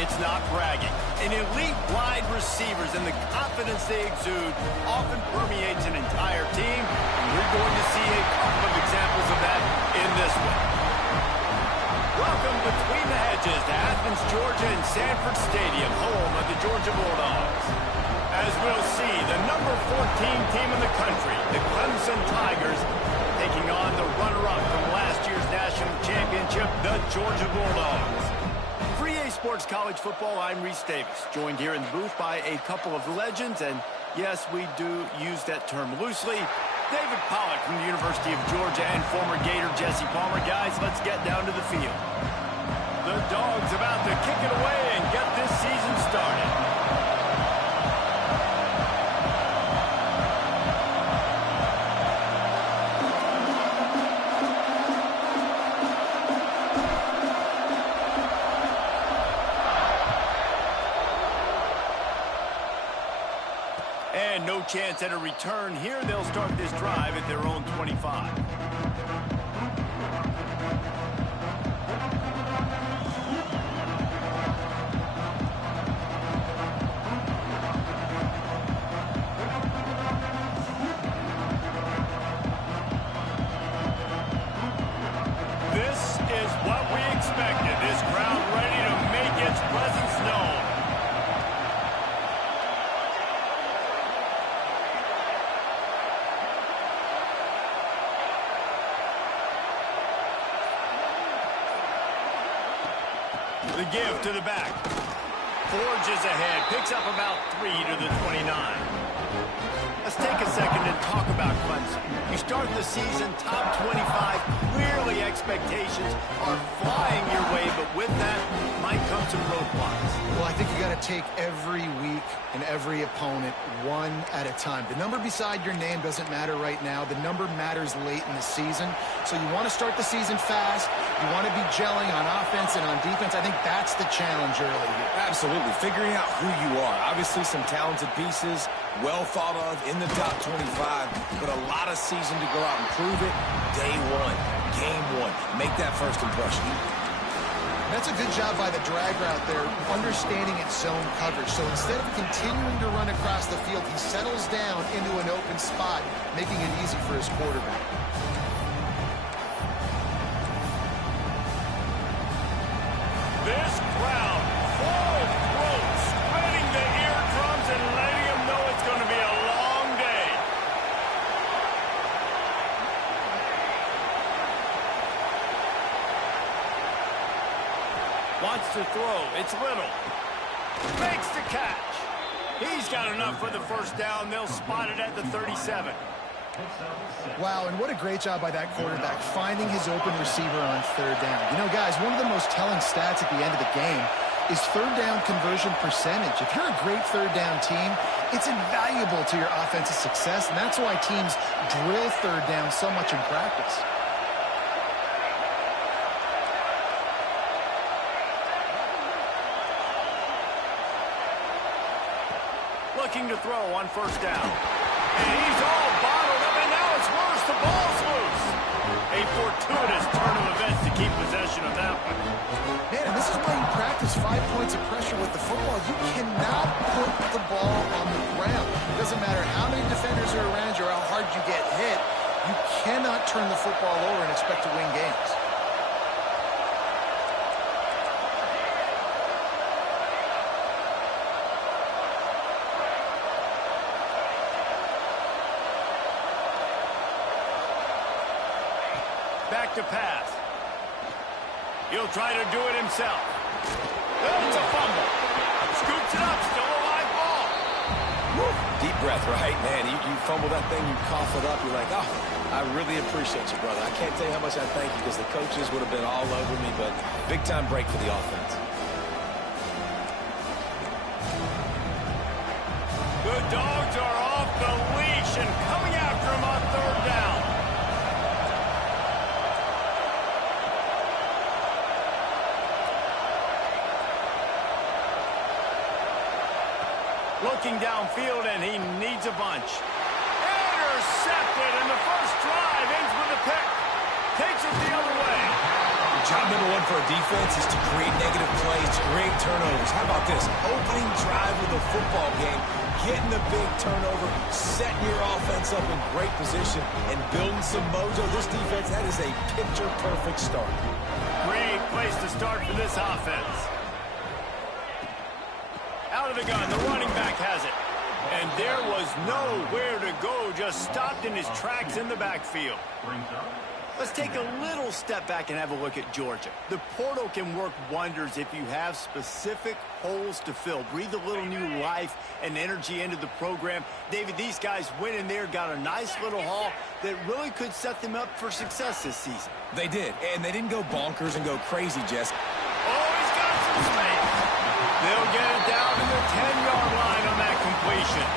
it's not bragging. An elite wide receivers and the confidence they exude often permeates an entire team, and we're going to see a couple of examples of that in this one. Welcome between the hedges to Athens, Georgia and Sanford Stadium, home of the Georgia Bulldogs. As we'll see, the number 14 team in the country, the Clemson Tigers, taking on the runner-up from last year's national championship, the Georgia Bulldogs. For EA Sports College Football, I'm Reese Davis, joined here in the booth by a couple of legends, and yes, we do use that term loosely. David Pollack from the University of Georgia and former Gator Jesse Palmer. Guys, let's get down to the field. The Dogs about to kick it away and get this season started. And no chance at a return here. They'll start this drive at their own 25. This is what we expected. This crowd ready to make its presence known. The give to the back. Forges ahead. Picks up about 3 to the 29. Let's take a second and talk about Clemson. You start the season top 25. Clearly expectations are flying your way, but with that might come some roadblocks. Well, I think you got to take every week and every opponent one at a time. The number beside your name doesn't matter right now. The number matters late in the season. So you want to start the season fast. You want to be gelling on offense and on defense. I think that's the challenge early here. Absolutely. Figuring out who you are. Obviously some talented pieces, well thought of in the top 25, but a lot of season to go out and prove it. Day one, game one. Make that first impression. That's a good job by the drag route there, understanding its zone coverage. So instead of continuing to run across the field, he settles down into an open spot, making it easy for his quarterback. This crowd, full throat, spreading the eardrums and letting them know it's going to be a long day. Wants to throw. It's Little. Makes the catch. He's got enough for the first down. They'll spot it at the 37. Wow, and what a great job by that quarterback, finding his open receiver on third down. You know, guys, one of the most telling stats at the end of the game is third down conversion percentage. If you're a great third down team, it's invaluable to your offensive success, and that's why teams drill third down so much in practice. Looking to throw on first down. And he's all bottled up, and now it's worse. The ball's loose. A fortuitous turn of events to keep possession of that one. Man, and this is why you practice 5 points of pressure with the football. You cannot put the ball on the ground. It doesn't matter how many defenders are around you or how hard you get hit. You cannot turn the football over and expect to win games. Back to pass. He'll try to do it himself. It's a fumble. Scoops it up. Still a live ball. Woo. Deep breath, right? Man, you fumble that thing, you cough it up. You're like, oh, I really appreciate you, brother. I can't tell you how much I thank you because the coaches would have been all over me, but big-time break for the offense. The Dogs are off the leash and coming after him on third down. Looking downfield, and he needs a bunch. Intercepted, and the first drive ends with a pick. Takes it the other way. Job number one for a defense is to create negative plays, to create turnovers. How about this? Opening drive of the football game, getting the big turnover, setting your offense up in great position, and building some mojo. This defense, that is a picture-perfect start. Great place to start for this offense. Out of the gun, the running back has it. And there was nowhere to go, just stopped in his tracks in the backfield. Let's take a little step back and have a look at Georgia. The portal can work wonders if you have specific holes to fill. Breathe a little new life and energy into the program. David, these guys went in there, got a nice little haul that really could set them up for success this season. They did, and they didn't go bonkers and go crazy, Jess. Oh, he's got some space. They'll get it down to the 10-yard line on that completion.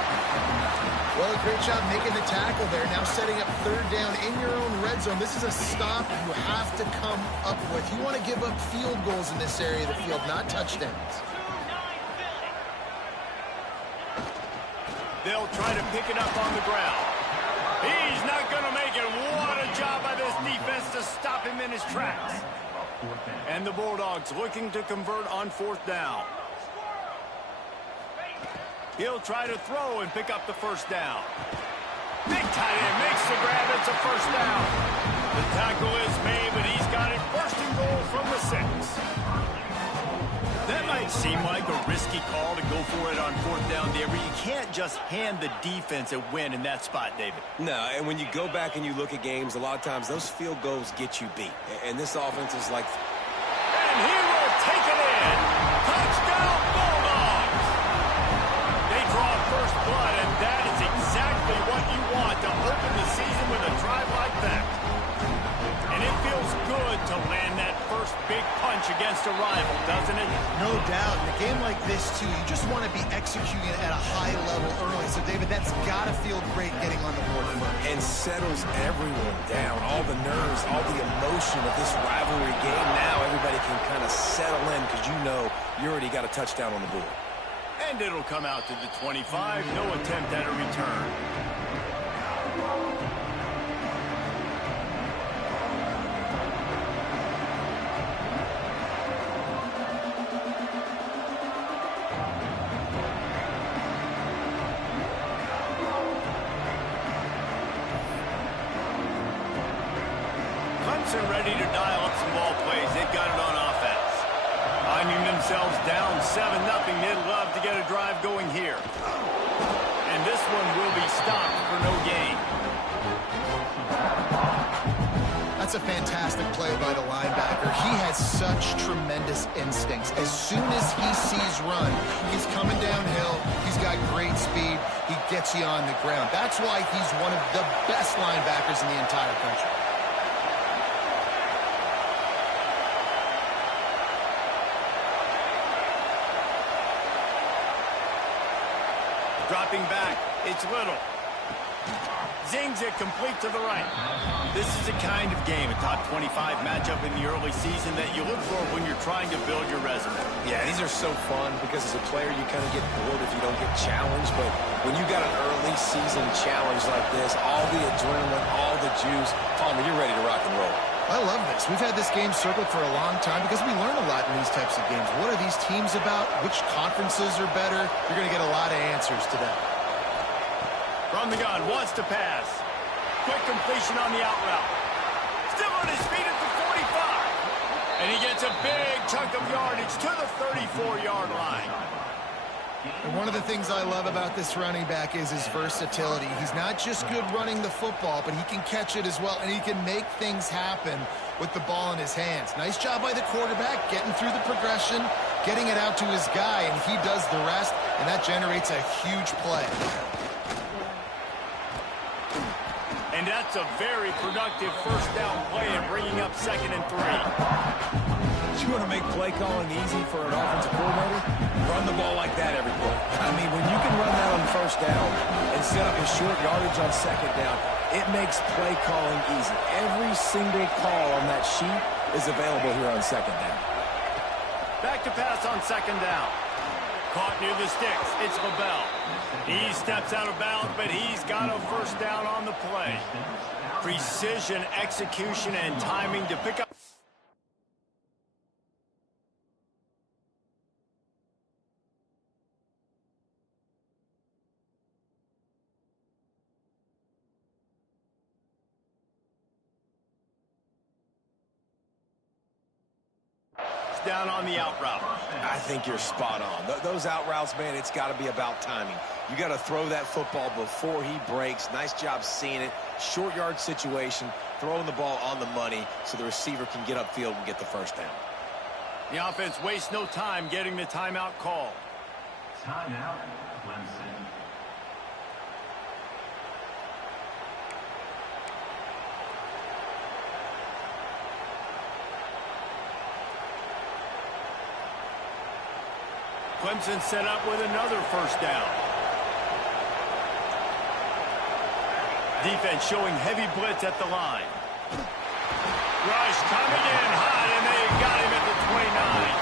Well, a great job making the tackle there. Now setting up third down in your own red zone. This is a stop you have to come up with. You want to give up field goals in this area of the field, not touchdowns. They'll try to pick it up on the ground. He's not going to make it. What a job by this defense to stop him in his tracks. And the Bulldogs looking to convert on fourth down. He'll try to throw and pick up the first down. Big tight end makes the grab. It's a first down. The tackle is made, but he's got it first and goal from the 6. That might seem like a risky call to go for it on fourth down there, but you can't just hand the defense a win in that spot, David. No, and when you go back and you look at games, a lot of times those field goals get you beat. And this offense is like... And he will take it in. Touchdown, Bulldogs! They draw first blood, and that is exactly what you want to open the season with a drive like that. And it feels good to land that first big punch against a rival, doesn't it? No doubt. In a game like this, too, you just want to be executing it at a high level early. So, David, that's got to feel great getting on the board first. And settles everyone down. All the nerves, all the emotion of this rivalry game. Now everybody can kind of settle in because you know you already got a touchdown on the board. And it'll come out to the 25. No attempt at a return. Clemson ready to dial up some ball plays. They've got it on offense. Finding themselves down 7-0. They'd love to get a drive going here. And this one will be stopped for no gain. That's a fantastic play by the linebacker. He has such tremendous instincts. As soon as he sees run, he's coming downhill. He's got great speed. He gets you on the ground. That's why he's one of the best linebackers in the entire country. Dropping back, it's Little. Zings it complete to the right. This is the kind of game, a top 25 matchup in the early season that you look for when you're trying to build your resume. Yeah, these are so fun because as a player you kind of get bored if you don't get challenged. But when you got an early season challenge like this, all the adrenaline, all the juice, Palmer, you're ready to rock and roll. I love this. We've had this game circled for a long time because we learn a lot in these types of games. What are these teams about? Which conferences are better? You're going to get a lot of answers today. From the gun, wants to pass. Quick completion on the out route. Still on his feet at the 45. And he gets a big chunk of yardage to the 34-yard line. And one of the things I love about this running back is his versatility. He's not just good running the football, but he can catch it as well, and he can make things happen with the ball in his hands. Nice job by the quarterback, getting through the progression, getting it out to his guy, and he does the rest, and that generates a huge play. And that's a very productive first down play and bringing up 2nd and 3. You want to make play calling easy for an offensive coordinator? Run the ball like that every play. I mean, when you can run that on first down and set up a short yardage on 2nd down, it makes play calling easy. Every single call on that sheet is available here on 2nd down. Back to pass on 2nd down. Caught near the sticks. It's LaBelle. He steps out of bounds, but he's got a first down on the play. Precision, execution, and timing to pick up. first down on the out route. I think you're spot on. Those out routes, man, it's got to be about timing. You got to throw that football before he breaks. Nice job seeing it. Short yard situation, throwing the ball on the money so the receiver can get upfield and get the first down. The offense wastes no time getting the timeout call. Timeout, Clemson. Clemson set up with another first down. Defense showing heavy blitz at the line. Rush coming in hot, and they got him at the 29.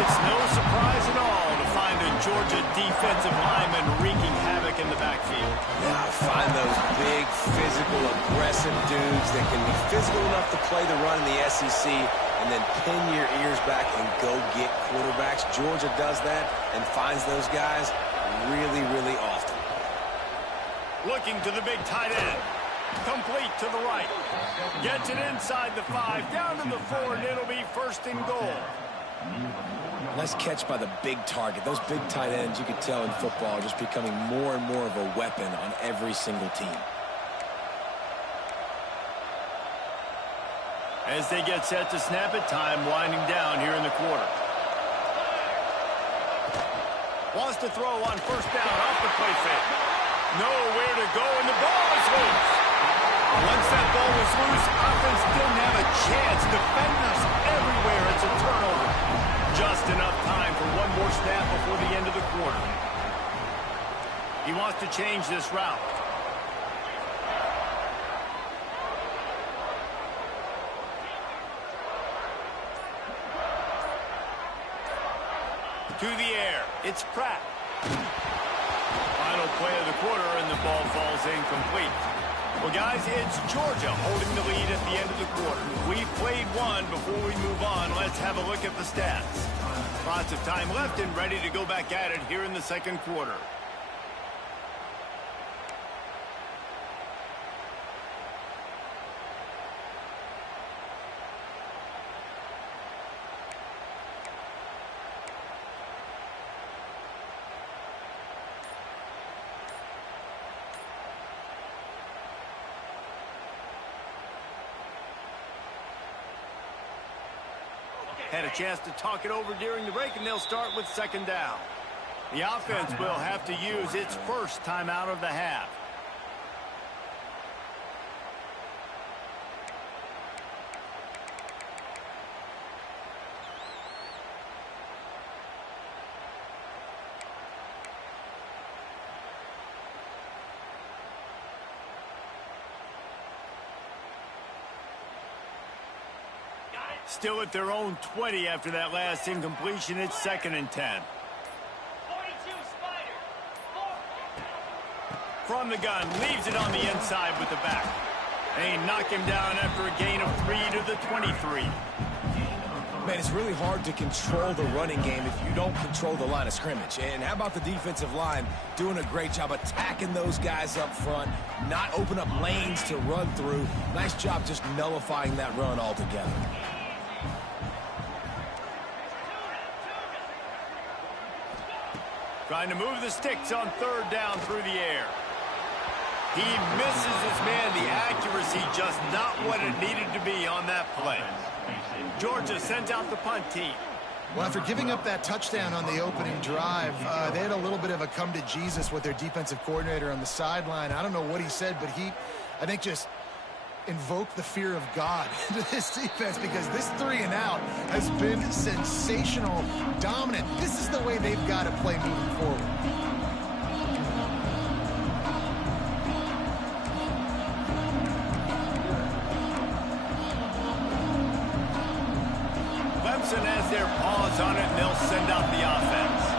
It's no surprise at all to find a Georgia defensive lineman wreaking havoc in the backfield. Yeah, I find those big, physical, aggressive dudes that can be physical enough to play the run in the SEC and then pin your ears back and go get quarterbacks. Georgia does that and finds those guys really, really often. Looking to the big tight end. Complete to the right. Gets it inside the 5, down to the 4, and it'll be first and goal. Nice catch by the big target. Those big tight ends, you could tell in football, are just becoming more and more of a weapon on every single team. As they get set to snap it, time winding down here in the quarter. Wants to throw on first down off the play fake. Nowhere to go, and the ball is loose. Once that ball was loose, offense didn't have a chance. Defenders everywhere. It's a turnover. Just enough time for one more snap before the end of the quarter. He wants to change this route. To the air. It's Pratt. Final play of the quarter, and the ball falls incomplete. Well, guys, it's Georgia holding the lead at the end of the quarter. We've played one. Before we move on, let's have a look at the stats. Lots of time left and ready to go back at it here in the second quarter. Had a chance to talk it over during the break, and they'll start with second down. The offense will have to use its first timeout of the half. Still at their own 20 after that last incompletion. It's 2nd and 10. 42 Spider. From the gun, leaves it on the inside with the back. They knock him down after a gain of 3 to the 23. Man, it's really hard to control the running game if you don't control the line of scrimmage. And how about the defensive line doing a great job attacking those guys up front, not open up lanes to run through. Nice job just nullifying that run altogether. Trying to move the sticks on third down through the air. He misses his man. The accuracy just not what it needed to be on that play. Georgia sends out the punt team. Well, after giving up that touchdown on the opening drive, they had a little bit of a come to Jesus with their defensive coordinator on the sideline. I don't know what he said, but I think, just invoked the fear of God into this defense, because this 3 and out has been sensational, dominant. This is the way they've got to play moving forward. Clemson has their paws on it, and they'll send out the offense.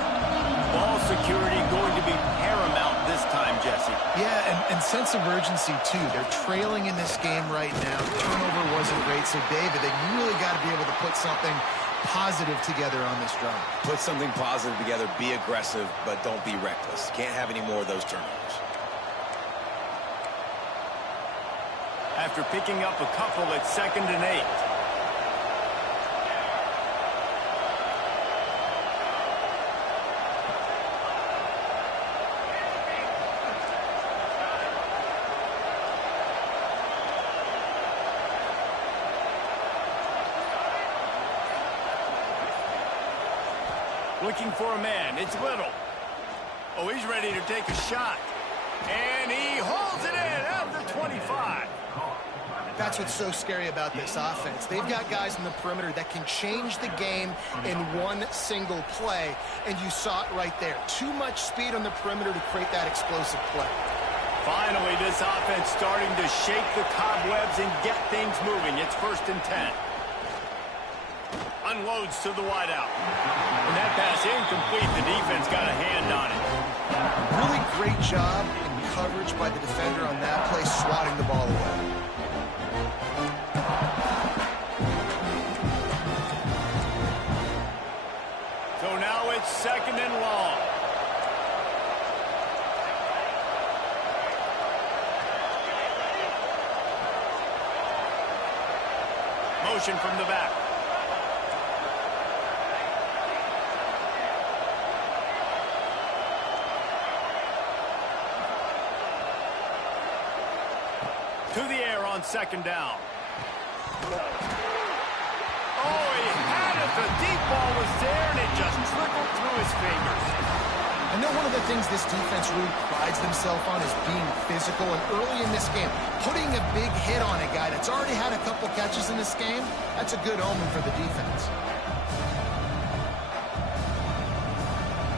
Ball security going to be paramount this time, Jesse. Yeah, and sense of urgency, too. They're trailing in this game right now. The turnover wasn't great, so, David, they really got to be able to put something positive together on this drive. Put something positive together, be aggressive, but don't be reckless. Can't have any more of those turnovers. After picking up a couple at 2nd and 8. Looking for a man. It's Little. Oh, he's ready to take a shot. And he holds it in at the 25. That's what's so scary about this offense. They've got guys in the perimeter that can change the game in one single play, and you saw it right there. Too much speed on the perimeter to create that explosive play. Finally, this offense starting to shake the cobwebs and get things moving. It's 1st and 10. Unloads to the wideout. And that pass incomplete. The defense got a hand on it. Really great job in coverage by the defender on that play, swatting the ball away. So now it's 2nd and long. Motion from the back. To the air on 2nd down. Oh, he had it. The deep ball was there, and it just trickled through his fingers. I know one of the things this defense really prides themselves on is being physical, and early in this game, putting a big hit on a guy that's already had a couple catches in this game, that's a good omen for the defense.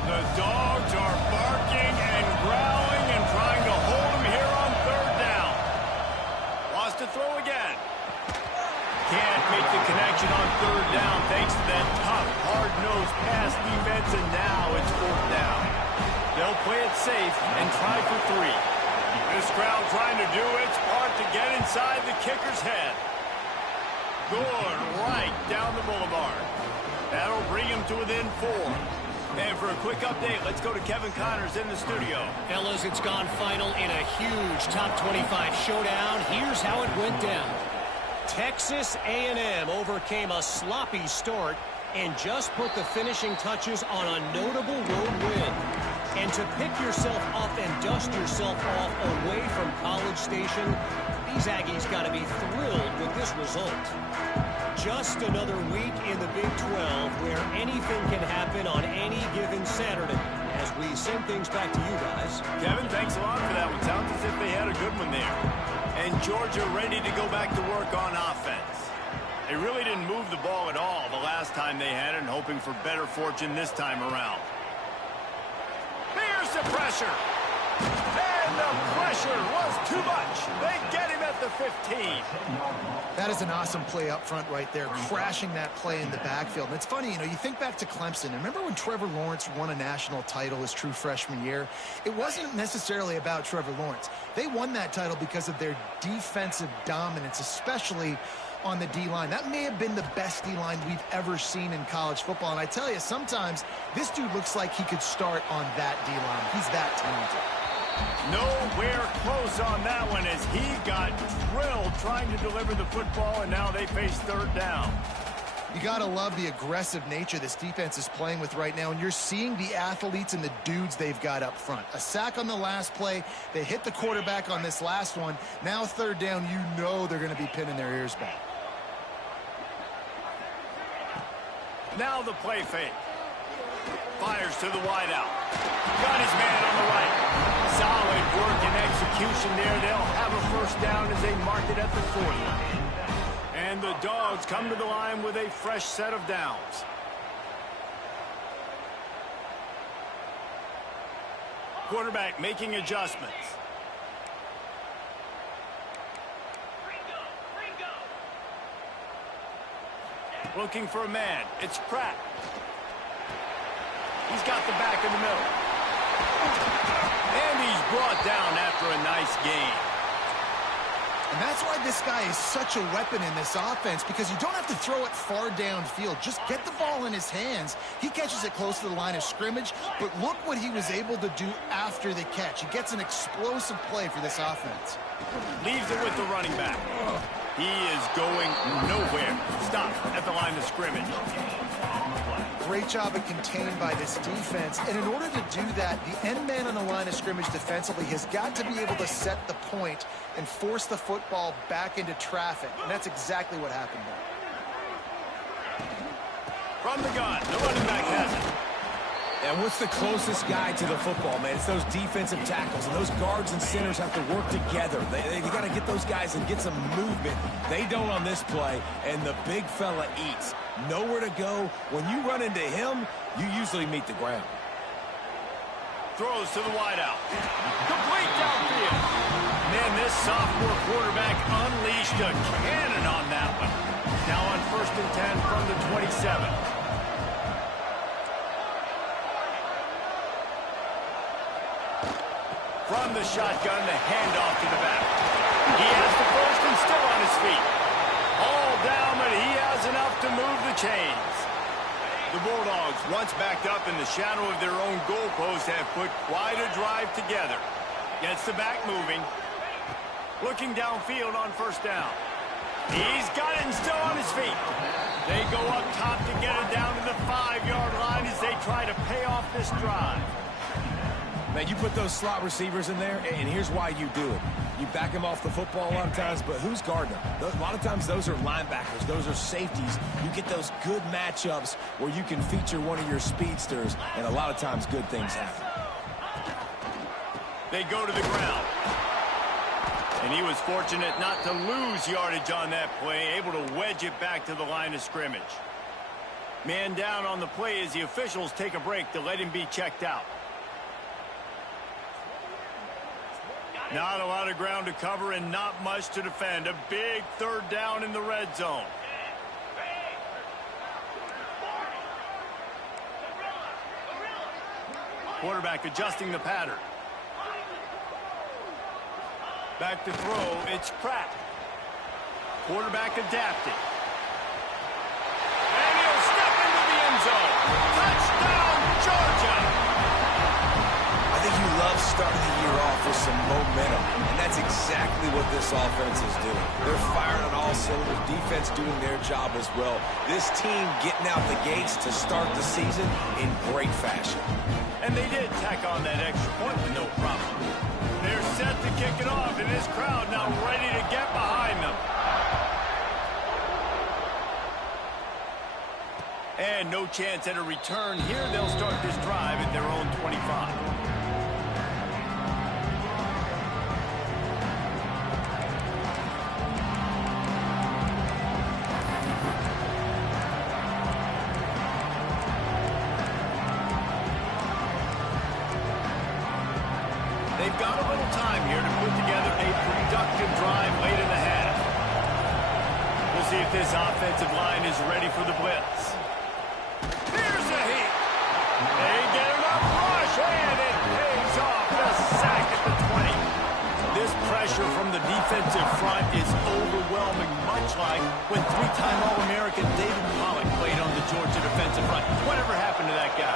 The dogs are barking and growling and trying to hold him here on 3rd down. Lost to throw again. Can't make the connection on 3rd down thanks to that tough, hard-nosed pass defense, and now it's 4th down. They'll play it safe and try for 3. This crowd trying to do its part to get inside the kicker's head. Good right down the boulevard. That'll bring him to within 4. And for a quick update, let's go to Kevin Connors in the studio. Fellas, it's gone final in a huge top 25 showdown. Here's how it went down. Texas A&M overcame a sloppy start and just put the finishing touches on a notable road win. And to pick yourself up and dust yourself off away from College Station, these Aggies got to be thrilled with this result. Just another week in the Big 12 where anything can happen on any given Saturday. As we send things back to you guys. Kevin, thanks a lot for that one. Sounds as if they had a good one there. And Georgia ready to go back to work on offense. They really didn't move the ball at all the last time they had it, and hoping for better fortune this time around. Here's the pressure. And the pressure was too much. They get him at the 15. That is an awesome play up front right there, crashing that play in the backfield. And it's funny, you know, you think back to Clemson. And remember when Trevor Lawrence won a national title his true freshman year? It wasn't necessarily about Trevor Lawrence. They won that title because of their defensive dominance, especially on the D-line. That may have been the best D-line we've ever seen in college football. And I tell you, sometimes this dude looks like he could start on that D-line. He's that talented. Nowhere close on that one as he got drilled trying to deliver the football, and now they face 3rd down. You got to love the aggressive nature this defense is playing with right now, and you're seeing the athletes and the dudes they've got up front. A sack on the last play. They hit the quarterback on this last one. Now 3rd down, you know they're going to be pinning their ears back. Now the play fake. Fires to the wideout. Got his man on the right. Solid work and execution there. They'll have a 1st down as they mark it at the 40. And the Dogs come to the line with a fresh set of downs. Quarterback making adjustments. Looking for a man. It's Pratt. He's got the back in the middle. And he's brought down after a nice gain. And that's why this guy is such a weapon in this offense, because you don't have to throw it far downfield. Just get the ball in his hands. He catches it close to the line of scrimmage, but look what he was able to do after the catch. He gets an explosive play for this offense. Leaves it with the running back. He is going nowhere. Stop at the line of scrimmage. Great job of contained by this defense. And in order to do that, the end man on the line of scrimmage defensively has got to be able to set the point and force the football back into traffic. And that's exactly what happened there. From the gun, the running back has it. And what's the closest guy to the football, man? It's those defensive tackles, and those guards and centers have to work together. They got to get those guys and get some movement. They don't on this play, and the big fella eats. Nowhere to go. When you run into him, you usually meet the ground. Throws to the wideout. Complete downfield. Man, this sophomore quarterback unleashed a cannon on that one. Now on 1st and 10 from the 27. From the shotgun, the handoff to the back. He has the first and still on his feet. All down, but he has enough to move the chains. The Bulldogs, once backed up in the shadow of their own goalpost, have put quite a drive together. Gets the back moving. Looking downfield on 1st down. He's got it and still on his feet. They go up top to get it down to the 5-yard line as they try to pay off this drive. Man, you put those slot receivers in there, and here's why you do it. You back them off the football a lot of times, but who's guarding them? A lot of times those are linebackers. Those are safeties. You get those good matchups where you can feature one of your speedsters, and a lot of times good things happen. They go to the ground. And he was fortunate not to lose yardage on that play, able to wedge it back to the line of scrimmage. Man down on the play as the officials take a break to let him be checked out. Not a lot of ground to cover and not much to defend. A big 3rd down in the red zone. Quarterback adjusting the pattern. Back to throw, it's Pratt. Quarterback adapting. And he'll step into the end zone. Touchdown, Georgia! I think you love starting the year off with some momentum, and that's exactly what this offense is doing. They're firing on all cylinders, defense doing their job as well. This team getting out the gates to start the season in great fashion. And they did tack on that extra point with no problem. They're set to kick it off, and this crowd now ready to get behind them. And no chance at a return here. They'll start this drive at their own 25. They've got a little time here to put together a productive drive late in the half. We'll see if this offensive line is ready for the blitz. Here's a heat. They get enough rush, and it pays off. The sack at the 20. This pressure from the defensive front is overwhelming, much like when 3-time All-American David Pollock played on the Georgia defensive front. Whatever happened to that guy?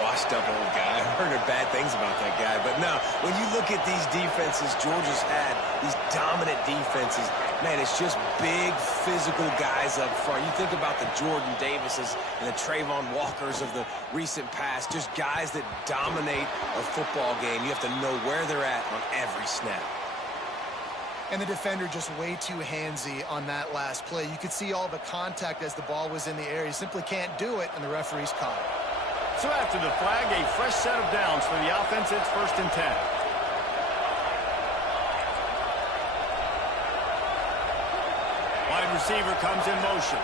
Washed up old guy. I've heard bad things about that guy. But no, when you look at these defenses Georgia's had, these dominant defenses, man, it's just big, physical guys up front. You think about the Jordan Davises and the Trayvon Walkers of the recent past, just guys that dominate a football game. You have to know where they're at on every snap. And the defender just way too handsy on that last play. You could see all the contact as the ball was in the air. He simply can't do it, and the referee's caught it. So after the flag, a fresh set of downs for the offense. It's 1st and 10. Wide receiver comes in motion.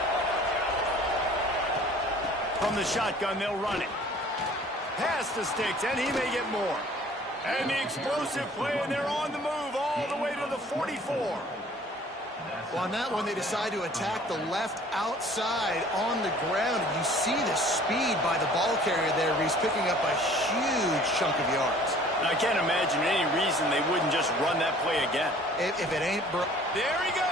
From the shotgun, they'll run it. Pass the sticks, and he may get more. And the explosive play, and they're on the move all the way to the 44. Well, on that one, they decide to attack the left outside on the ground. And you see the speed by the ball carrier there. He's picking up a huge chunk of yards. I can't imagine any reason they wouldn't just run that play again. If it ain't broke. There he goes.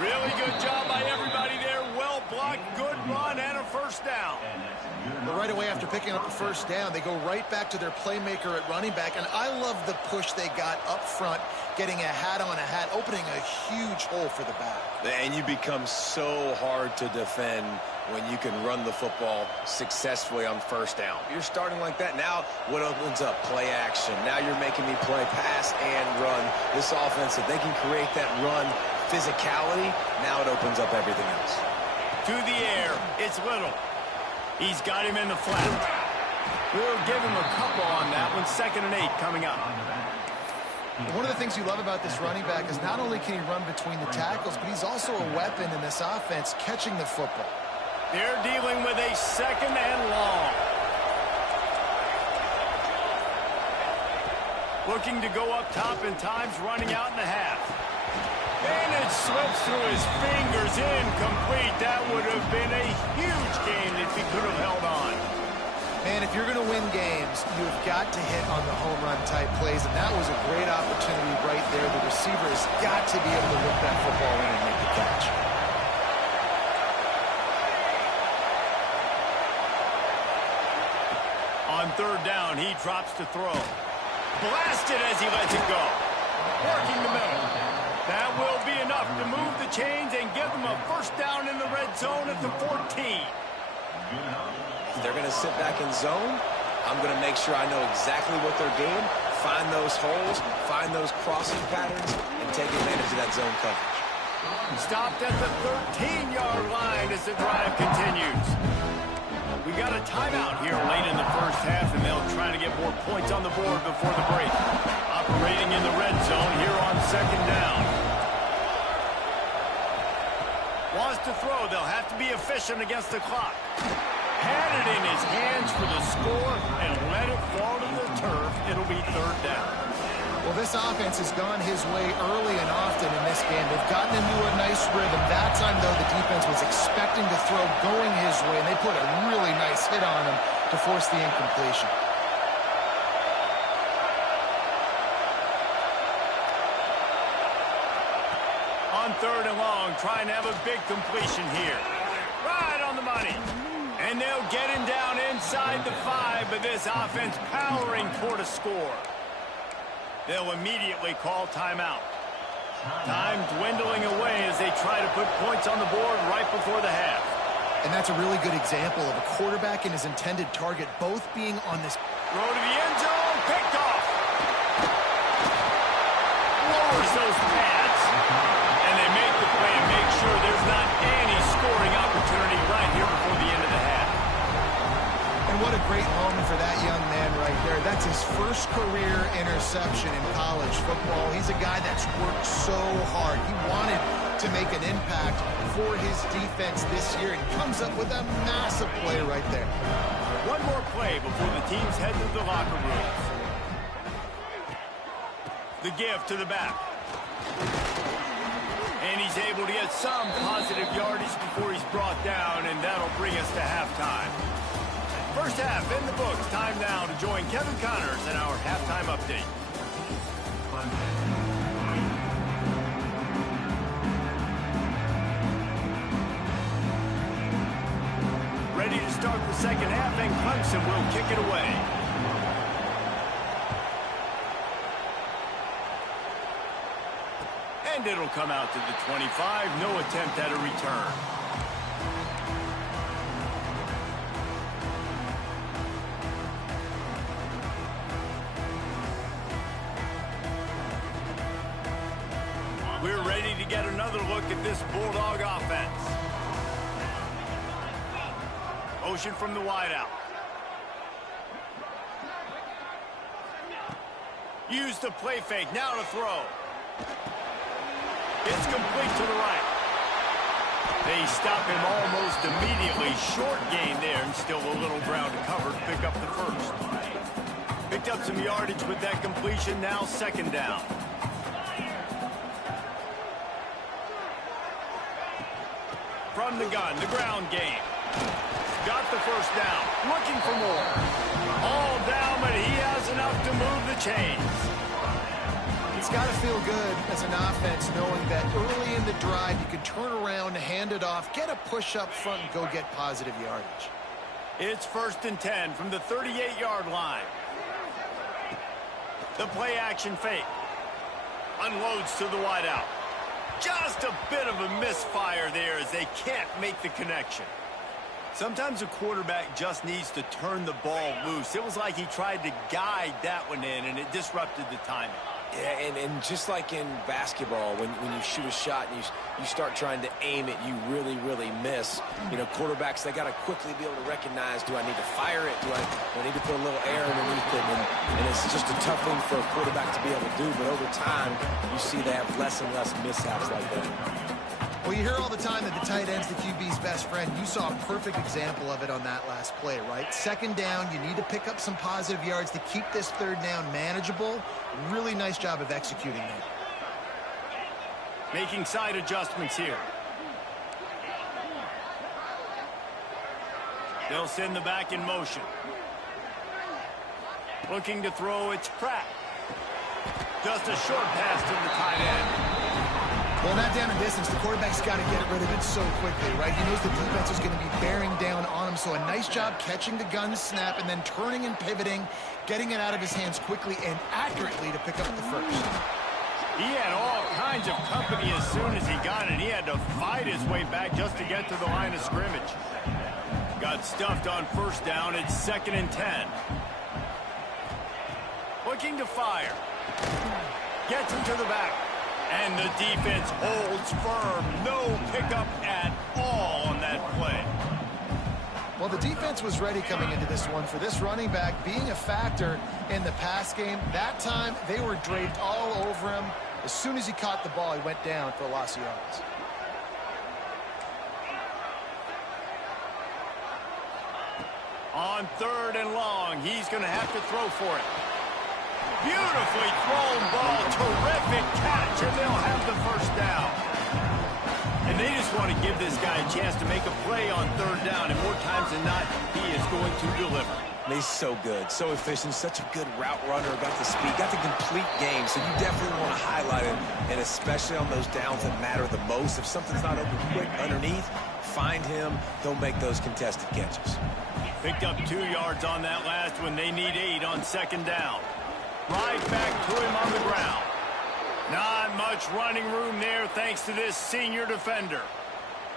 Really good job by everybody there. Well blocked, good run, and a 1st down. But right away after picking up the 1st down, they go right back to their playmaker at running back. And I love the push they got up front, getting a hat on a hat, opening a huge hole for the back. And you become so hard to defend when you can run the football successfully on 1st down. You're starting like that. Now what opens up? Play action. Now you're making me play pass and run. This offense, if they can create that run physicality, now it opens up everything else. To the air, it's Little. He's got him in the flat. We'll give him a couple on that one. 2nd and 8 coming up. One of the things you love about this running back is not only can he run between the tackles, but he's also a weapon in this offense catching the football. They're dealing with a 2nd and long. Looking to go up top in times, running out in the half. And it slips through his fingers, incomplete. That would have been a huge game if he could have held on. Man, if you're going to win games, you've got to hit on the home run type plays, and that was a great opportunity right there. The receiver has got to be able to whip that football in and make the catch. On 3rd down, he drops to throw. Blasted as he lets it go. Working the middle. That will be enough to move the chains and give them a 1st down in the red zone at the 14. They're going to sit back in zone. I'm going to make sure I know exactly what they're doing, find those holes, find those crossing patterns, and take advantage of that zone coverage. Stopped at the 13-yard line as the drive continues. We got a timeout here late in the 1st half, and they'll try to get more points on the board before the break. Operating in the red zone here on 2nd down. Wants to throw. They'll have to be efficient against the clock. Had it in his hands for the score and let it fall to the turf. It'll be 3rd down. Well, this offense has gone his way early and often in this game. They've gotten into a nice rhythm. That time, though, the defense was expecting to throw going his way, and they put a really nice hit on him to force the incompletion. On 3rd and long, trying to have a big completion here. Right on the money. And they'll get him down inside the 5, but this offense powering toward a score. They'll immediately call timeout. Time dwindling away as they try to put points on the board right before the half. And that's a really good example of a quarterback and his intended target both being on this. Throw to the end zone, picked off. Lowers those pads. And they make the play and make sure there's not any scoring opportunity right here before the end of the half. And what a great moment for that young man right there. That's his 1st career interception in college football. He's a guy that's worked so hard. He wanted to make an impact for his defense this year and comes up with a massive play right there. One more play before the teams head to the locker rooms. The give to the back. And he's able to get some positive yardage before he's brought down, and that'll bring us to halftime. 1st half in the books. Time now to join Kevin Connors in our halftime update. Ready to start the 2nd half, and Clemson will kick it away. And it'll come out to the 25. No attempt at a return. We're ready to get another look at this Bulldog offense. Motion from the wideout. Use the play fake. Now to throw. It's complete to the right. They stop him almost immediately. Short gain there, and still a little ground to cover to pick up the 1st. Picked up some yardage with that completion. Now 2nd down. From the gun, the ground game. Got the 1st down. Looking for more. All down, but he has enough to move the chains. It's got to feel good as an offense knowing that early in the drive you can turn around, hand it off, get a push up front, and go get positive yardage. It's 1st and 10 from the 38-yard line. The play action fake. Unloads to the wideout. Just a bit of a misfire there as they can't make the connection. Sometimes a quarterback just needs to turn the ball loose. It was like he tried to guide that one in, and it disrupted the timing. Yeah, and just like in basketball, when you shoot a shot and you start trying to aim it, you really, really miss. You know, quarterbacks, they got to quickly be able to recognize, do I need to fire it? Do I need to put a little air underneath it? And it's just a tough thing for a quarterback to be able to do. But over time, you see they have less and less mishaps like that. Well, you hear all the time that the tight end's the QB's best friend. You saw a perfect example of it on that last play, right? Second down, you need to pick up some positive yards to keep this third down manageable. Really nice job of executing that. Making side adjustments here. They'll send the back in motion. Looking to throw, it's Pratt. Just a short pass to the tight end. Well, not down in distance. The quarterback's got to get rid of it so quickly, right? He knows the defense is going to be bearing down on him, so a nice job catching the gun snap and then turning and pivoting, getting it out of his hands quickly and accurately to pick up the first. He had all kinds of company as soon as he got it. He had to fight his way back just to get to the line of scrimmage. Got stuffed on first down. It's 2nd and 10. Looking to fire. Gets him to the back. And the defense holds firm. No pickup at all on that play. Well, the defense was ready coming into this one. For this running back being a factor in the pass game, that time they were draped all over him. As soon as he caught the ball, he went down for a loss of yards. On 3rd and long, he's going to have to throw for it. Beautifully thrown ball. Terrific catch, and they'll have the first down. And they just want to give this guy a chance to make a play on 3rd down, and more times than not, he is going to deliver. He's so good, so efficient, such a good route runner, got the speed, got the complete game, so you definitely want to highlight him, and especially on those downs that matter the most. If something's not open quick underneath, find him, he'll make those contested catches. Picked up 2 yards on that last one. They need 8 on 2nd down. Right back to him on the ground. Not much running room there thanks to this senior defender.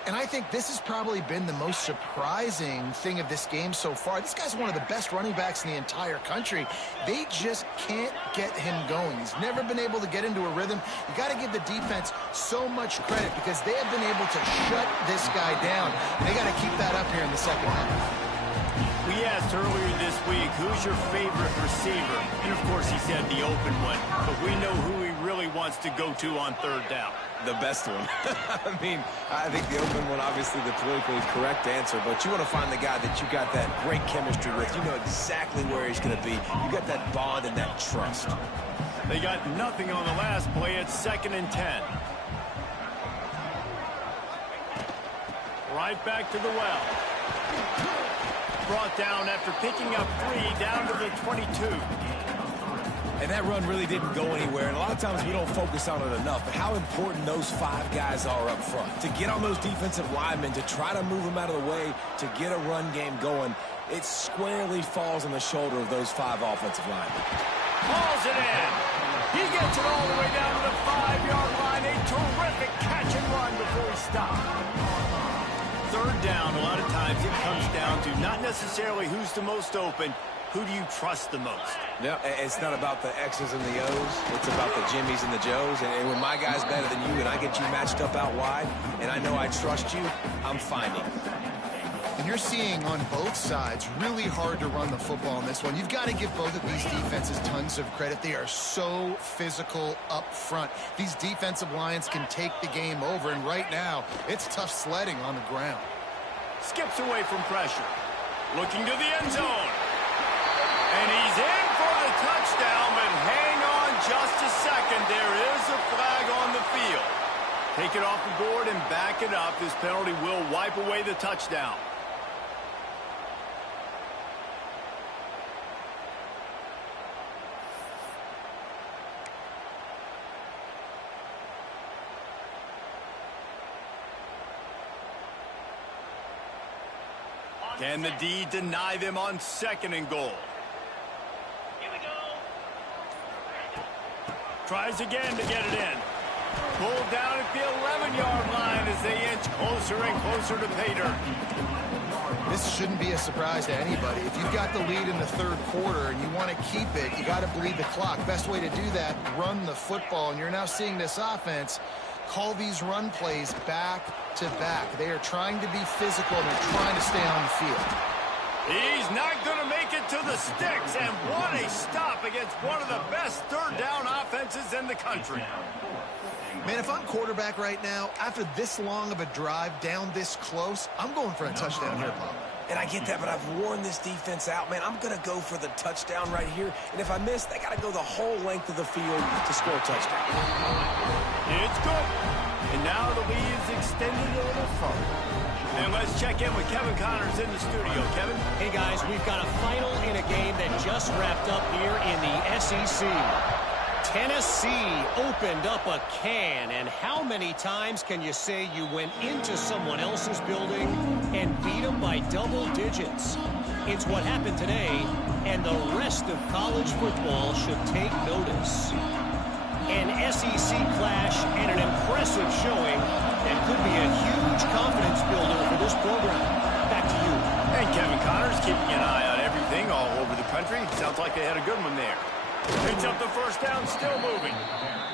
And I think this has probably been the most surprising thing of this game so far. This guy's one of the best running backs in the entire country. They just can't get him going. He's never been able to get into a rhythm. You got to give the defense so much credit because they have been able to shut this guy down. And they got to keep that up here in the second half. We asked earlier this week, who's your favorite receiver? And, of course, he said the open one. But we know who he really wants to go to on 3rd down. The best one. I mean, I think the open one, obviously the politically correct answer, but you want to find the guy that you got that great chemistry with. You know exactly where he's going to be. You got that bond and that trust. They got nothing on the last play. It's 2nd and 10. Right back to the well. Brought down after picking up 3 down to the 22. And that run really didn't go anywhere. And a lot of times we don't focus on it enough. But how important those 5 guys are up front. To get on those defensive linemen, to try to move them out of the way, to get a run game going, it squarely falls on the shoulder of those 5 offensive linemen. Hauls it in. He gets it all the way down to the 5-yard line. A terrific catch and run before he stops. 3rd down, a lot of times it comes down to not necessarily who's the most open, who do you trust the most? Yeah, it's not about the X's and the O's. It's about the Jimmys and the Joes. And when my guy's better than you and I get you matched up out wide and I know I trust you, I'm finding. And you're seeing on both sides really hard to run the football in this one. You've got to give both of these defenses tons of credit. They are so physical up front. These defensive lines can take the game over, and right now, it's tough sledding on the ground. Skips away from pressure. Looking to the end zone. And he's in for the touchdown, but hang on just a second. There is a flag on the field. Take it off the board and back it up. This penalty will wipe away the touchdown. Can the D deny them on 2nd and goal? Here we go. Tries again to get it in. Pulled down at the 11-yard line as they inch closer and closer to pay dirt. This shouldn't be a surprise to anybody. If you've got the lead in the 3rd quarter and you want to keep it, you got to bleed the clock. Best way to do that, run the football. And you're now seeing this offense call these run plays back to back. They are trying to be physical, and they're trying to stay on the field. He's not going to make it to the sticks, and what a stop against one of the best third down offenses in the country. Man, if I'm quarterback right now, after this long of a drive down this close, I'm going for a touchdown here, Pop. And I get that, but I've worn this defense out, man. I'm going to go for the touchdown right here. And if I miss, they got to go the whole length of the field to score a touchdown. It's good. And now the lead is extended a little further. And let's check in with Kevin Connors in the studio. Kevin? Hey, guys, we've got a final in a game that just wrapped up here in the SEC. Tennessee opened up a can, and how many times can you say you went into someone else's building and beat them by double digits? It's what happened today, and the rest of college football should take notice. An SEC clash and an impressive showing that could be a huge confidence builder for this program. Back to you. And Kevin Connors keeping an eye on everything all over the country. Sounds like they had a good one there. Picks up the first down, still moving.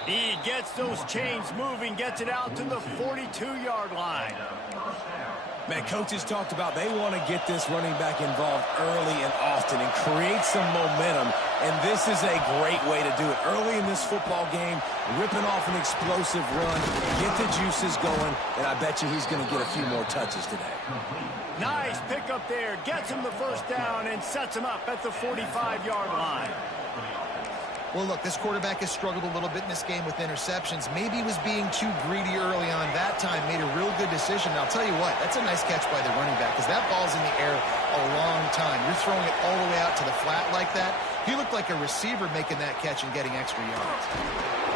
He gets those chains moving, gets it out to the 42-yard line. Man, coaches talked about they want to get this running back involved early and often and create some momentum, and this is a great way to do it. Early in this football game, ripping off an explosive run, get the juices going, and I bet you he's going to get a few more touches today. Nice pickup there, gets him the first down and sets him up at the 45-yard line. Well, look, this quarterback has struggled a little bit in this game with interceptions. Maybe he was being too greedy early on. That time made a real good decision. And I'll tell you what, that's a nice catch by the running back because that ball's in the air a long time. You're throwing it all the way out to the flat like that. He looked like a receiver making that catch and getting extra yards.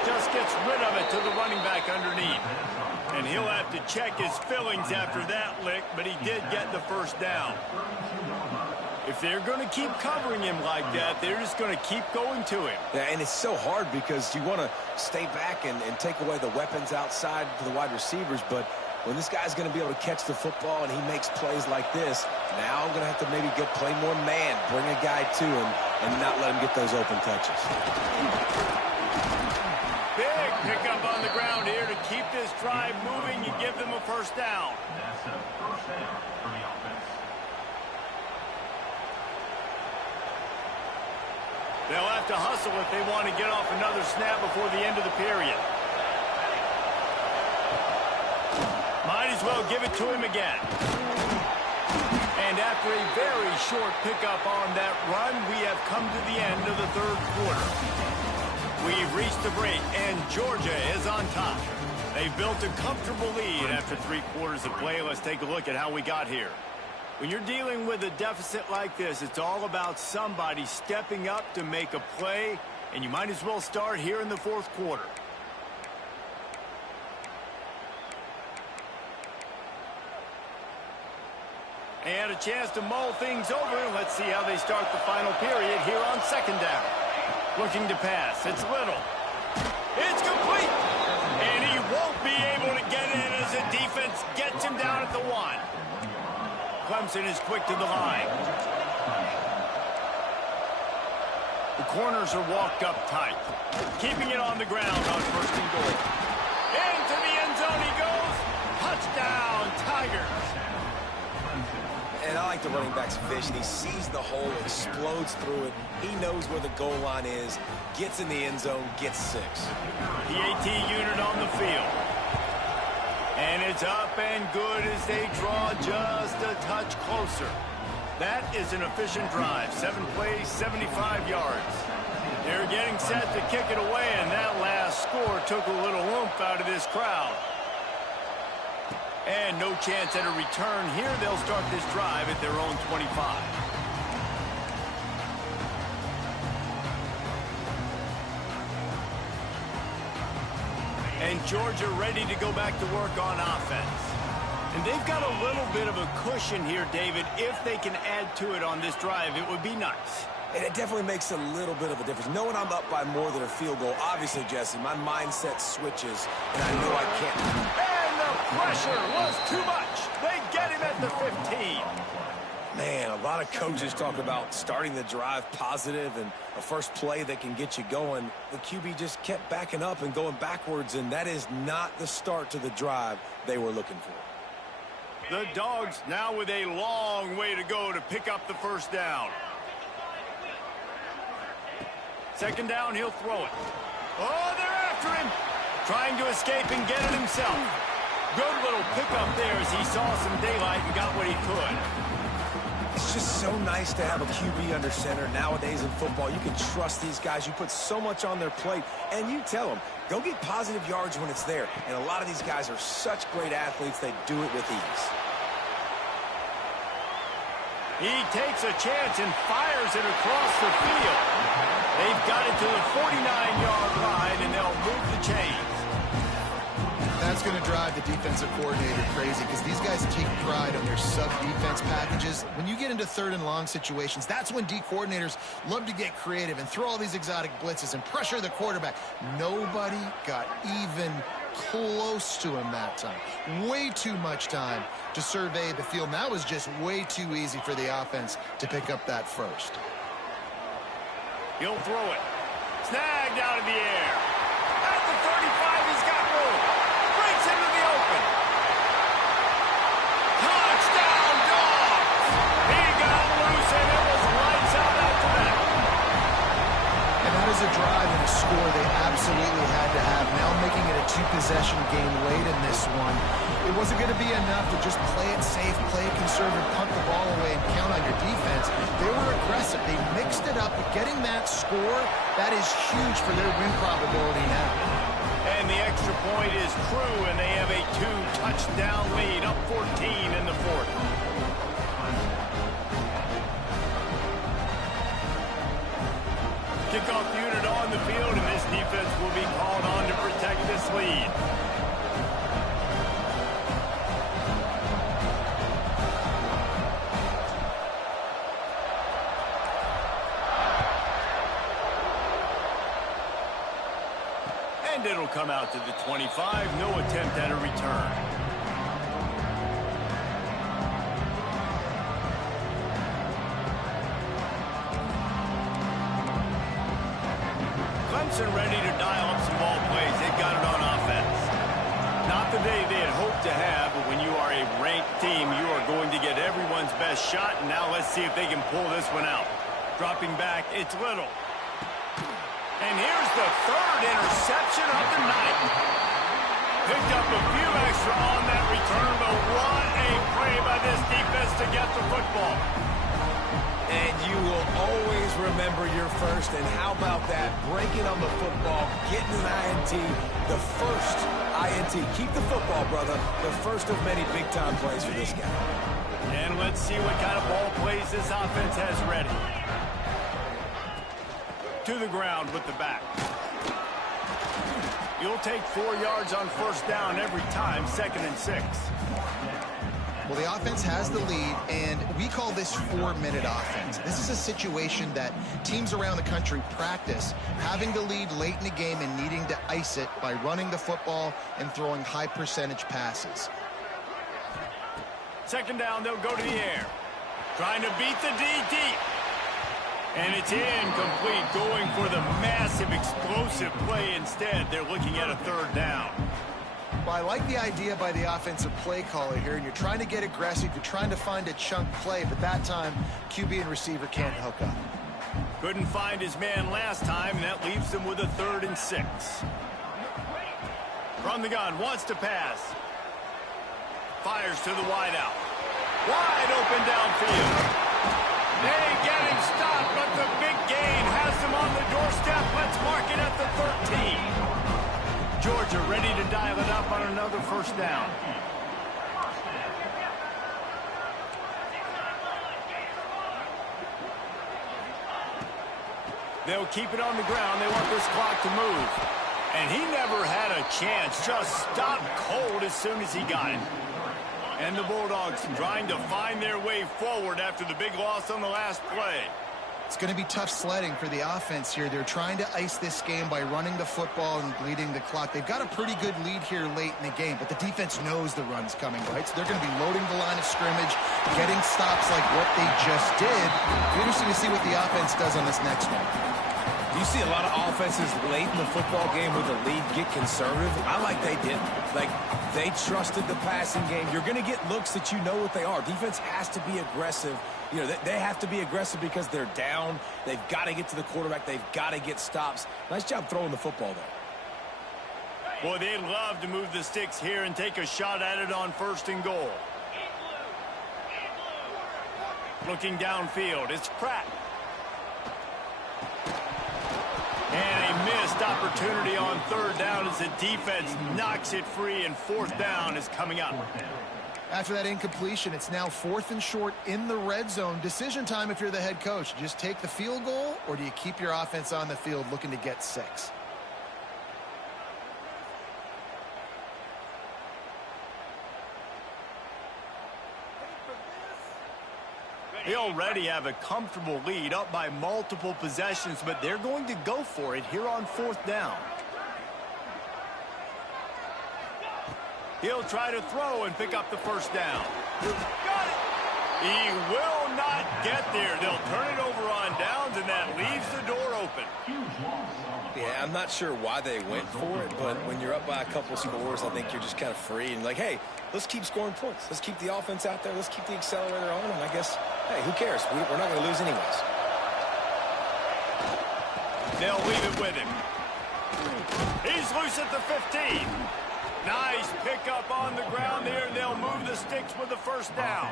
Just gets rid of it to the running back underneath. And he'll have to check his fillings after that lick, but he did get the first down. If they're going to keep covering him like that, they're just going to keep going to him. Yeah, and it's so hard because you want to stay back and take away the weapons outside to the wide receivers, but when this guy's going to be able to catch the football and he makes plays like this, now I'm going to have to maybe play more man, bring a guy to him, and not let him get those open touches. Big pickup on the ground here to keep this drive moving and give them a first down. That's a first down for the offense. They'll have to hustle if they want to get off another snap before the end of the period. Might as well give it to him again. And after a very short pickup on that run, we have come to the end of the third quarter. We've reached the break, and Georgia is on top. They've built a comfortable lead after 3 quarters of play. Let's take a look at how we got here. When you're dealing with a deficit like this, it's all about somebody stepping up to make a play, and you might as well start here in the fourth quarter. And a chance to mull things over, and let's see how they start the final period here on second down. Looking to pass. It's Little. It's complete! And he won't be able to get in as the defense gets him down at the 1. Clemson is quick to the line. The corners are walked up tight. Keeping it on the ground on first and goal. Into the end zone he goes. Touchdown, Tigers. And I like the running back's vision. He sees the hole, explodes through it. He knows where the goal line is, gets in the end zone, gets 6. The AT unit on the field. And it's up and good as they draw just a touch closer. That is an efficient drive. 7 plays, 75 yards. They're getting set to kick it away, and that last score took a little oomph out of this crowd. And no chance at a return here. They'll start this drive at their own 25. And Georgia ready to go back to work on offense. And they've got a little bit of a cushion here, David. If they can add to it on this drive, it would be nice. And it definitely makes a little bit of a difference. Knowing I'm up by more than a field goal, obviously, Jesse, my mindset switches, and I know I can't. And the pressure was too much. They get him at the 15. Man, a A lot of coaches talk about starting the drive positive and a first play that can get you going. The QB just kept backing up and going backwards, and that is not the start to the drive they were looking for. The Dogs now with a long way to go to pick up the first down. Second down, he'll throw it. Oh, they're after him. Trying to escape and get it himself. Good little pickup there as he saw some daylight and got what he could. It's just so nice to have a QB under center nowadays in football. You can trust these guys. You put so much on their plate, and you tell them, go get positive yards when it's there. And a lot of these guys are such great athletes, they do it with ease. He takes a chance and fires it across the field. They've got it to the 49-yard line, and they'll move the chains. That's going to drive the defensive coordinator crazy because these guys take pride on their sub-defense packages. When you get into third and long situations, that's when D coordinators love to get creative and throw all these exotic blitzes and pressure the quarterback. Nobody got even close to him that time. Way too much time to survey the field. And that was just way too easy for the offense to pick up that first. He'll throw it. Snagged out of the air. At the 35, he's got room. Breaks into the open. Touchdown, Dogs! He got loose, and it was lights out after that. And that is a drive and a score they absolutely had to have. Now making it a two-possession game late in this one. It wasn't going to be enough to just play it safe, play it conservative, punt the ball away, and count on your defense. They were aggressive. They mixed it up. But getting that score, that is huge for their win probability now. And the extra point is true, and they have a two-touchdown lead, up 14 in the fourth. Kickoff unit on the field, and this defense will be called on to protect this lead. And it'll come out to the 25. No attempt at a return. Clemson ready to dial up some ball plays. They've got it on offense. Not the day they had hoped to have, but when you are a ranked team, you are going to get everyone's best shot. And now let's see if they can pull this one out. Dropping back, it's Little. And here's the third interception of the night. Picked up a few extra on that return, but what a play by this defense to get the football. And you will always remember your first. And how about that? Breaking on the football, getting an INT, the first INT. Keep the football, brother. The first of many big-time plays for this guy. And let's see what kind of ball plays this offense has ready. To the ground with the back. You'll take 4 yards on first down every time, 2nd and 6. Well, the offense has the lead, and we call this 4-minute offense. This is a situation that teams around the country practice, having the lead late in the game and needing to ice it by running the football and throwing high-percentage passes. Second down, they'll go to the air. Trying to beat the D deep. And it's incomplete, going for the massive, explosive play instead. They're looking at a third down. Well, I like the idea by the offensive play caller here, and you're trying to get aggressive. You're trying to find a chunk play, but that time, QB and receiver can't hook up. Couldn't find his man last time, and that leaves him with a 3rd and 6. From the gun, wants to pass. Fires to the wideout. Wide open downfield. They get him stopped, but the big gain has them on the doorstep. Let's mark it at the 13. Georgia ready to dial it up on another first down. They'll keep it on the ground. They want this clock to move. And he never had a chance. Just stopped cold as soon as he got it. And the Bulldogs trying to find their way forward after the big loss on the last play. It's going to be tough sledding for the offense here. They're trying to ice this game by running the football and bleeding the clock. They've got a pretty good lead here late in the game, but the defense knows the run's coming, right? So they're going to be loading the line of scrimmage, getting stops like what they just did. It'll be interesting to see what the offense does on this next one. You see a lot of offenses late in the football game with the lead get conservative. I like they didn't. Like, they trusted the passing game. You're going to get looks that you know what they are. Defense has to be aggressive. You know, they have to be aggressive because they're down. They've got to get to the quarterback. They've got to get stops. Nice job throwing the football there. Boy, they'd love to move the sticks here and take a shot at it on 1st and goal. Looking downfield, it's Pratt. And a missed opportunity on 3rd down as the defense knocks it free, and 4th down is coming up. After that incompletion, it's now 4th and short in the red zone. Decision time if you're the head coach. Just take the field goal, or do you keep your offense on the field looking to get 6? They already have a comfortable lead, up by multiple possessions, but they're going to go for it here on 4th down. He'll try to throw and pick up the 1st down. Got it! He will not get there. They'll turn it over on downs, and that leaves the door open. Yeah, I'm not sure why they went for it, but when you're up by a couple scores, I think you're just kind of free and like, hey, let's keep scoring points. Let's keep the offense out there. Let's keep the accelerator on, and I guess, hey, who cares? We're not going to lose anyways. They'll leave it with him. He's loose at the 15. Nice pickup on the ground there, and they'll move the sticks with the 1st down.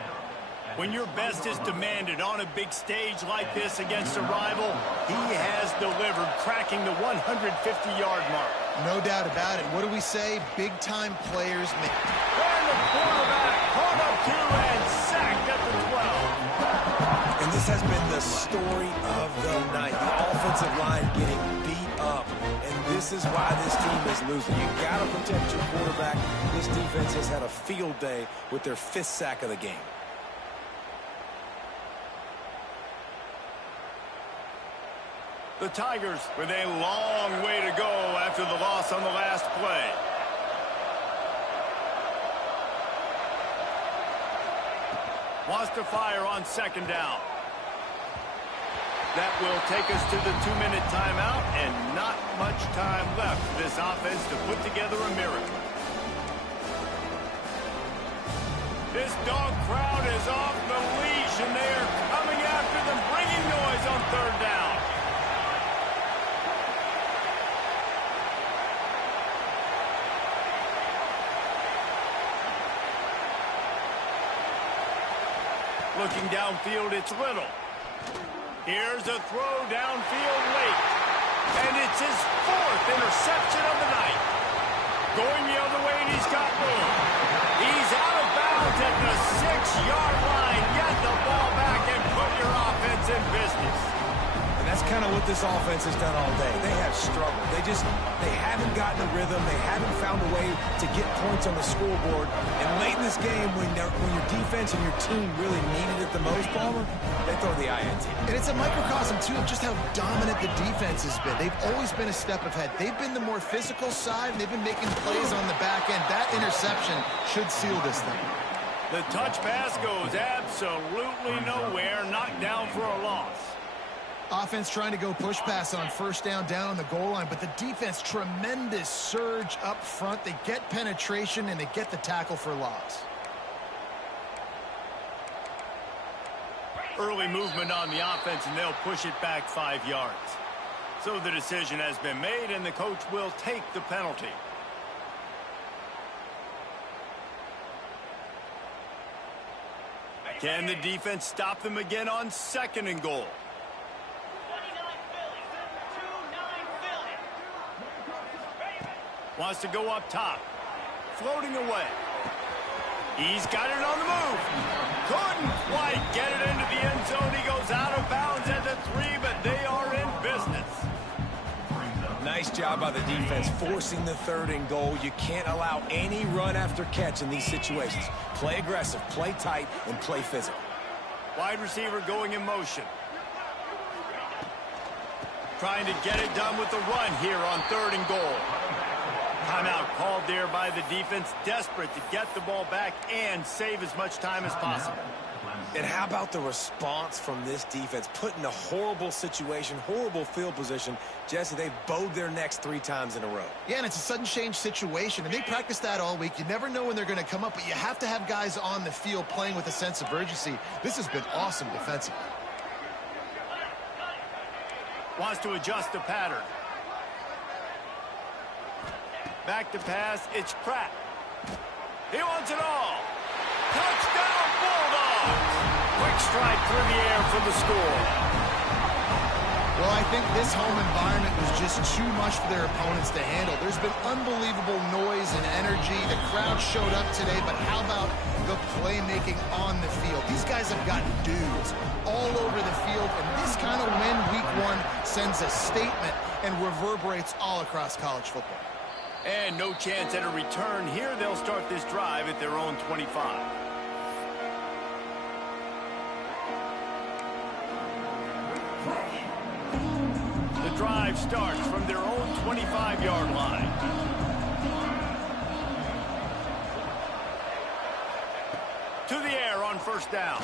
When your best is demanded on a big stage like this against a rival, he has delivered, cracking the 150-yard mark. No doubt about it. What do we say? Big-time players make... And the quarterback caught up 2 and sacked at the 12. And this has been the story of the night. The offensive line getting beat up. And this is why this team is losing. You got to protect your quarterback. This defense has had a field day with their 5th sack of the game. The Tigers with a long way to go after the loss on the last play. Wants to fire on 2nd down. That will take us to the 2-minute timeout, and not much time left for this offense to put together a miracle. This dog crowd is off the leash, and they are coming after them, bringing noise on 3rd down. Looking downfield, it's Little. Here's a throw downfield late. And it's his 4th interception of the night. Going the other way, and he's got room. He's out of bounds at the 6-yard line. Get the ball back and put your offense in business. And that's kind of what this offense has done all day. They have struggled. They haven't gotten a rhythm. They haven't found a way to get points on the scoreboard. And late in this game, when your defense and your team really needed it the most, Palmer, they throw the INT. And it's a microcosm, too, of just how dominant the defense has been. They've always been a step ahead. They've been the more physical side, and they've been making plays on the back end. That interception should seal this thing. The touch pass goes absolutely nowhere, knocked down for a loss. Offense trying to go push pass on 1st down on the goal line, but the defense, tremendous surge up front. They get penetration, and they get the tackle for loss. Early movement on the offense, and they'll push it back 5 yards. So the decision has been made, and the coach will take the penalty. Can the defense stop them again on 2nd and goal? Wants to go up top. Floating away. He's got it on the move. Couldn't quite get it into the end zone. He goes out of bounds at the 3, but they are in business. Nice job by the defense forcing the 3rd and goal. You can't allow any run after catch in these situations. Play aggressive, play tight, and play physical. Wide receiver going in motion. trying to get it done with the run here on 3rd and goal. Timeout called there by the defense, desperate to get the ball back and save as much time as possible. And how about the response from this defense? Put in a horrible situation, horrible field position. Jesse, they've bowed their necks 3 times in a row. Yeah, and it's a sudden change situation, and they practice that all week. You never know when they're going to come up, but you have to have guys on the field playing with a sense of urgency. This has been awesome defensively. Wants to adjust the pattern. Back to pass, it's Pratt. He wants it all. Touchdown, Bulldogs! Quick strike through the air for the score. Well, I think this home environment was just too much for their opponents to handle. There's been unbelievable noise and energy. The crowd showed up today, but how about the playmaking on the field? These guys have got dudes all over the field, and this kind of win week 1 sends a statement and reverberates all across college football. And no chance at a return here. They'll start this drive at their own 25. The drive starts from their own 25-yard line. To the air on 1st down.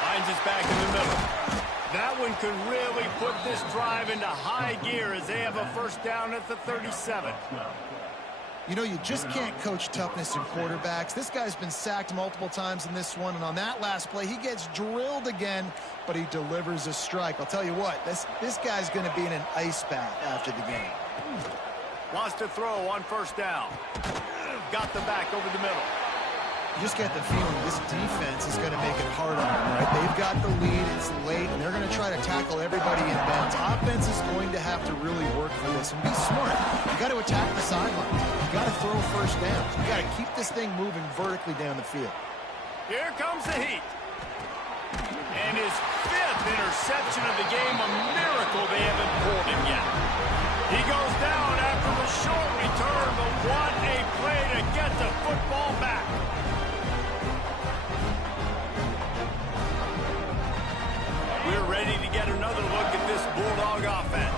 Finds his back in the middle. That one could really put this drive into high gear as they have a 1st down at the 37. You know, you just can't coach toughness in quarterbacks. This guy's been sacked multiple times in this one, and on that last play, he gets drilled again, but he delivers a strike. I'll tell you what, this guy's going to be in an ice bath after the game. Wants to throw on 1st down. Got the back over the middle. You just get the feeling this defense is going to make it hard on them, right? They've got the lead, it's late, and they're going to try to tackle everybody in bounds. Offense is going to have to really work for this and be smart. You got to attack the sidelines. You got to throw 1st downs. You got to keep this thing moving vertically down the field. Here comes the heat. And his 5th interception of the game, a miracle they haven't pulled him yet. He goes down after the short return, but what a play to get the football back. We're ready to get another look at this Bulldog offense.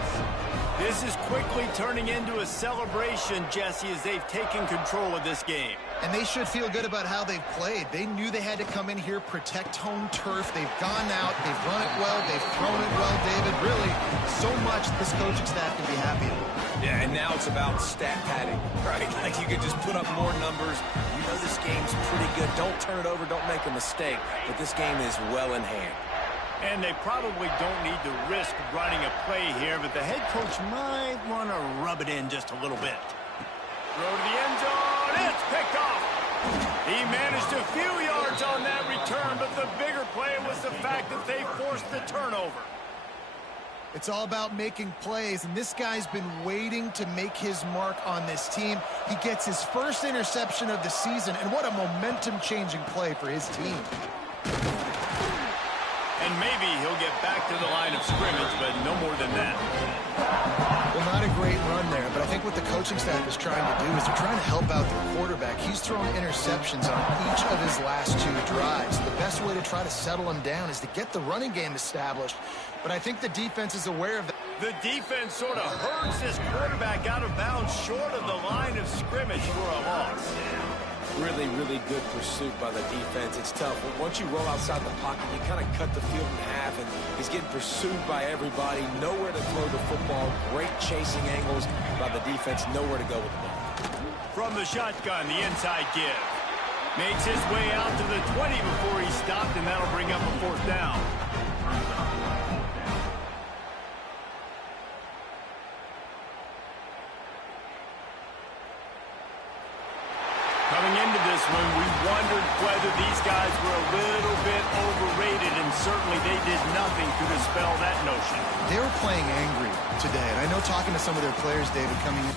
This is quickly turning into a celebration, Jesse, as they've taken control of this game. And they should feel good about how they've played. They knew they had to come in here, protect home turf. They've gone out, they've run it well, they've thrown it well, David. Really, so much this coaching staff can be happy about. Yeah, and now it's about stat padding, right? Like you could just put up more numbers. You know this game's pretty good. Don't turn it over, don't make a mistake. But this game is well in hand. And they probably don't need to risk running a play here, but the head coach might want to rub it in just a little bit. Throw to the end zone. It's picked off. He managed a few yards on that return, but the bigger play was the fact that they forced the turnover. It's all about making plays, and this guy's been waiting to make his mark on this team. He gets his 1st interception of the season, and what a momentum-changing play for his team. And maybe he'll get back to the line of scrimmage, but no more than that. Well, not a great run there, but I think what the coaching staff is trying to do is they're trying to help out the quarterback. He's thrown interceptions on each of his last 2 drives. The best way to try to settle him down is to get the running game established, but I think the defense is aware of that. The defense sort of hurts this quarterback out of bounds short of the line of scrimmage for a loss. Really, really good pursuit by the defense. It's tough. But once you roll outside the pocket, you kind of cut the field in half, and he's getting pursued by everybody. Nowhere to throw the football. Great chasing angles by the defense. Nowhere to go with the ball. From the shotgun, the inside give. Makes his way out to the 20 before he stopped, and that'll bring up a 4th down. Coming into this one, we wondered whether these guys were a little bit overrated, and certainly they did nothing to dispel that notion. They were playing angry today, and I know talking to some of their players, David, coming in.